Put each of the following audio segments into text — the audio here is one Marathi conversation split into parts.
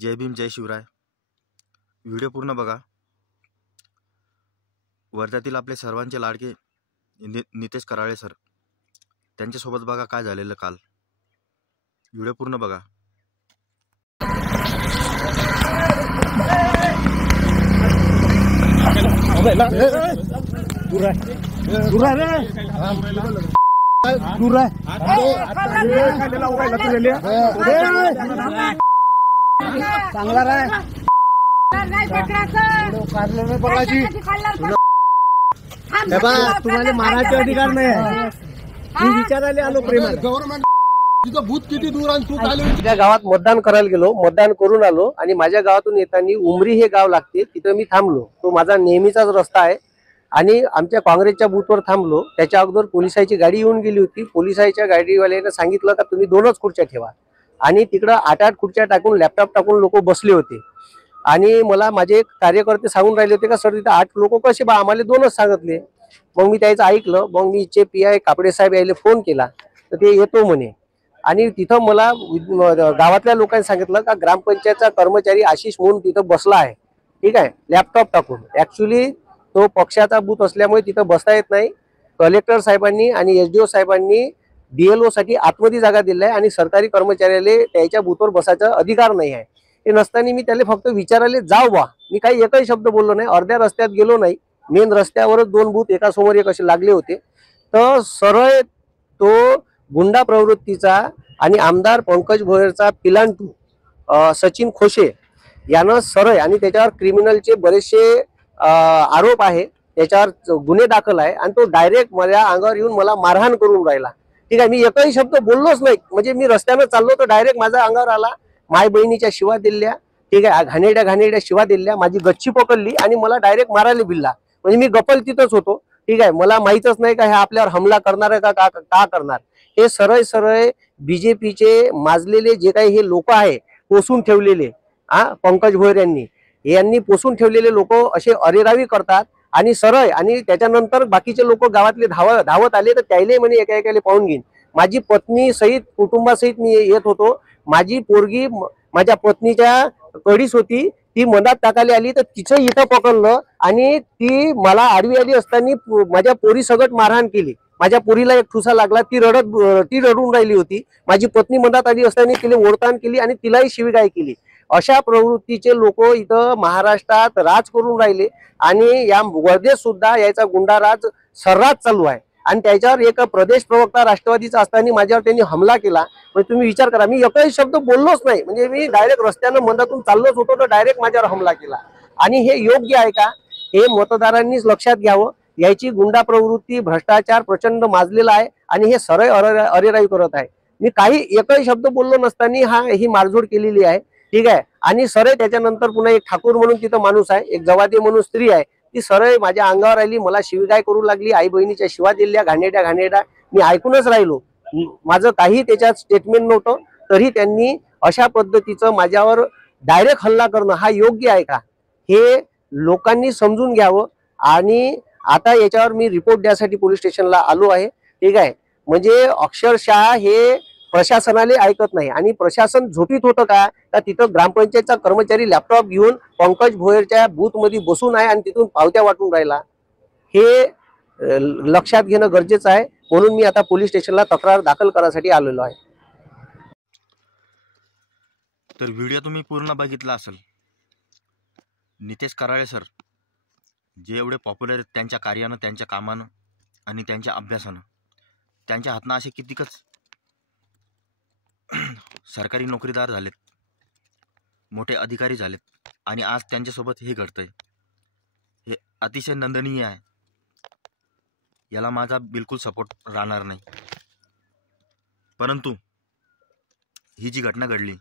जय भीम जय शिवराय. व्हिडिओ पूर्ण बघा. वर्ध्यातील आपले सर्वांचे लाडके नितेश कराळे सर, त्यांच्यासोबत बघा काय झालेलं काल. व्हिडिओ पूर्ण बघा. तुम्हाला मारायचा अधिकार नाही आहे. मी विचारायला आलो प्रेमाने. गव्हर्नमेंट तिथं भूत किती दूर आणि तू काय त्या गावात मतदान करायला गेलो, मतदान करून आलो आणि माझ्या गावातून येताना उमरी हे गाव लागते, तिथं मी थांबलो. तो माझा नेहमीचाच रस्ता आहे आणि आमच्या काँग्रेसच्या बूथवर थांबलो. त्याच्या अगोदर पोलिसांची गाडी येऊन गेली होती. पोलिसांच्या गाडीवाल्याने सांगितलं का तुम्ही 2च खुर्च्या ठेवा आणि तिकडं 8 खुर्च्या टाकून लॅपटॉप टाकून लोक बसले होते. आणि मला माझे कार्यकर्ते सांगून राहिले होते का सर तिथं 8 लोक कसे बा, आम्हाला 2च सांगितले. मग मी त्याचं ऐकलं. मग मी इथे PI कापडे साहेब यायला फोन केला तर ते येतो म्हणे. आणि तिथं मला गावातल्या लोकांनी सांगितलं का ग्रामपंचायतचा कर्मचारी आशिष म्हणून तिथं बसला आहे, ठीक आहे, लॅपटॉप टाकून. ऍक्च्युली तो पक्षाचा बूथ असल्यामुळे तिथं बसता येत नाही. कलेक्टर साहेबांनी आणि SDO साहेबांनी DLO साठी आतमध्ये जागा दिली आहे आणि सरकारी कर्मचाऱ्याला त्याच्या बूथवर बसायचा अधिकार नाही आहे. ते नसताना मी त्याला फक्त विचारायला जाऊ बा, मी काही एकही शब्द बोललो नाही. अर्ध्या रस्त्यात गेलो नाही. मेन रस्त्यावरच 2 बूथ एका समोर एक असे लागले होते. तर सरळ तो गुंडा प्रवृत्तीचा आणि आमदार पंकज भोयरचा पिलांटू सचिन खोशे यानं सरळ, आणि त्याच्यावर क्रिमिनलचे बरेचसे आरोप आहे, त्याच्यावर गुन्हे दाखल आहे आणि तो डायरेक्ट माझ्या अंगावर येऊन मला मारहाण करून राहिला. ठीक आहे, मी एकही शब्द बोललोच नाही. म्हणजे मी रस्त्यानं चाललो तर डायरेक्ट माझ्या अंगावर आला. माय बहिणीच्या शिवा दिल्या, ठीक आहे, घाणेरड्या शिवा दिल्या, माझी गच्ची पकडली आणि मला डायरेक्ट मारायला बिल्ला. म्हणजे मी गप्पल तिथंच होतो. ठीक आहे, मला माहीतच नाही का हे आपल्यावर हमला करणार आहे का करणार. हे सरळ BJPचे माजलेले जे काही हे लोक आहे, पोसून ठेवलेले, पंकज भोयर यांनी पोसून ठेवलेले लोक असे अरेरावी करतात. आणि सरळ, आणि त्याच्यानंतर बाकीचे लोक गावातले धावत आले तर त्याला म्हणे एका पाहून घेईन. माझी पत्नी सहित कुटुंबासहित मी येत होतो. माझी पोरगी माझ्या पत्नीच्या कडीस होती, ती मनात टाकायला आली तर तिचं इथं पकडलं आणि ती मला आडवी आली असताना माझ्या पोरी सगळं मारहाण केली. माझ्या पोरीला एक ठुसा लागला. ती रडून राहिली होती. माझी पत्नी मनात आली असताना तिला ओढताण केली आणि तिलाही शिवीगाळ केली. अशा प्रवृत्तीचे लोक इथं महाराष्ट्रात राज करून राहिले आणि या वर्धेत सुद्धा याचा गुंडाराज सर्रास चालू आहे. आणि त्याच्यावर एक प्रदेश प्रवक्ता राष्ट्रवादीचा असताना माझ्यावर त्यांनी हमला केला. म्हणजे तुम्ही विचार करा, मी एकही शब्द बोललोच नाही. म्हणजे मी डायरेक्ट रस्त्यानं मधातून चाललोच होतो तर डायरेक्ट माझ्यावर हमला केला. आणि हे योग्य आहे का, हे मतदारांनीच लक्षात घ्यावं. याची गुंडा प्रवृत्ती, भ्रष्टाचार प्रचंड माजलेला आहे आणि हे सरळ अरेरावी करत आहे. मी काही एकही शब्द बोललो नसताना ही मारझोड केलेली आहे. ठीक आहे, आणि सरळ त्याच्यानंतर पुन्हा एक ठाकूर म्हणून तिथं माणूस आहे, एक जवादी म्हणून स्त्री आहे, ती सरळ माझ्या अंगावर आली, मला शिवीगाळ करू लागली, आई बहिणीच्या शिवा दिल्या, घाणेरड्या. मी ऐकूनच राहिलो. माझं काही त्याच्यात स्टेटमेंट नव्हतं. तरी त्यांनी अशा पद्धतीचं माझ्यावर डायरेक्ट हल्ला करणं हा योग्य आहे का, हे लोकांनी समजून घ्यावं. आणि आता याच्यावर मी रिपोर्ट द्यासाठी पोलीस स्टेशनला आलो आहे. ठीक आहे, म्हणजे अक्षरशः हे प्रशासनाला ऐकत नाही. आणि प्रशासन झोपीत होतं का तिथं ग्रामपंचायतचा कर्मचारी लॅपटॉप घेऊन पंकज भोयरच्या बूथ मध्ये बसून आहे आणि तिथून पावत्या वाटून राहिला. हे लक्षात घेणं गरजेचं आहे. म्हणून मी आता पोलीस स्टेशनला तक्रार दाखल करायसाठी आलेलो आहे. तर व्हिडिओ तुम्ही पूर्ण बघितला असेल. नितेश कराळे सर जे एवढे पॉप्युलर आहेत त्यांच्या कार्यानं, त्यांच्या कामानं आणि त्यांच्या अभ्यासानं, त्यांच्या हातनं असे कितीकच सरकारी नोकरीदार झालेत, मोठे अधिकारी झालेत आणि आज त्यांच्यासोबत हे घडतंय. हे अतिशय निंदनीय आहे. याला माझा बिलकुल सपोर्ट राहणार नाही. परंतु ही जी घटना घडली,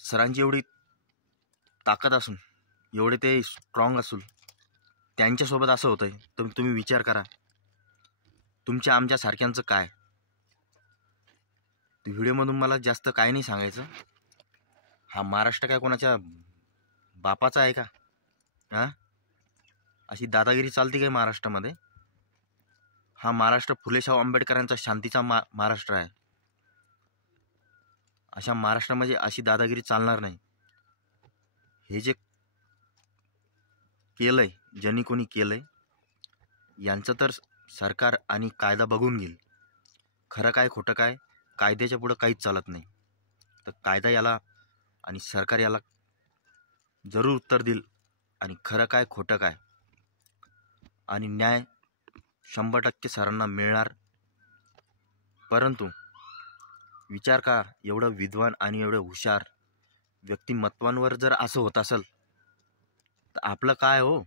सरांची एवढी ताकद असून, एवढे ते स्ट्रॉंग असून त्यांच्यासोबत असं होतंय तर तुम्ही विचार करा तुमच्या आमच्या सारख्यांचं काय. व्हिडिओमधून मला जास्त काय नाही सांगायचं. हा महाराष्ट्र काय कोणाच्या बापाचा आहे का? अशी दादागिरी चालते काय महाराष्ट्रामध्ये? हा महाराष्ट्र फुले शाहू आंबेडकरांचा शांतीचा महाराष्ट्र आहे. अशा महाराष्ट्रामध्ये अशी दादागिरी चालणार नाही. हे जे केलंय, ज्यांनी कोणी केलंय, यांचं तर सरकार आणि कायदा बघून घेईल. खरं काय खोटं काय, कायद्याच्या पुढं काहीच चालत नाही. तर कायदा याला आणि सरकार याला जरूर उत्तर देईल. आणि खरं काय खोटं काय आणि न्याय 100% सरांना मिळणार. परंतु विचार का, एवढं विद्वान आणि एवढं हुशार व्यक्तिमत्वांवर जर असं होत असेल तर आपलं काय हो.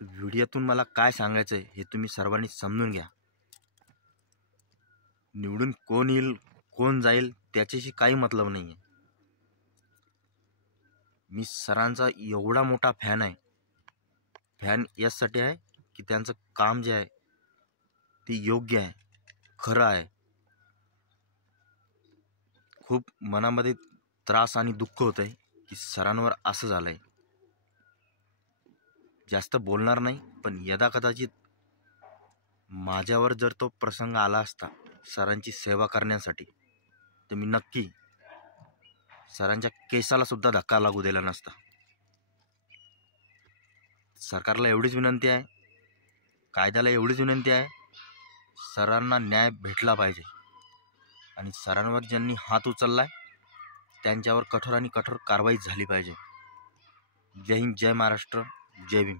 व्हिडिओतून मला काय सांगायचं हे तुम्ही सर्वांनी समजून घ्या. निवडून कोण येईल कोण जाईल त्याच्याशी काही मतलब नाही आहे. मी सरांचा एवढा मोठा फॅन आहे. फॅन यासाठी आहे की त्यांचं काम जे आहे ते योग्य आहे, खरं आहे. खूप मनामध्ये त्रास आणि दुःख होत आहे की सरांवर असं झालं आहे. जास्त बोलणार नाही, पण यदा कदाचित माझ्यावर जर तो प्रसंग आला असता सरांची सेवा करण्यासाठी तर मी नक्की सरांच्या केसाला सुद्धा धक्का लागू दिला नसता. सरकारला एवढीच विनंती आहे, कायद्याला एवढीच विनंती आहे, सरांना न्याय भेटला पाहिजे. आणि सरांवर ज्यांनी हात उचललाय त्यांच्यावर कठोर आणि कठोर कारवाई झाली पाहिजे. जय हिंद, जय महाराष्ट्र, जय भीम.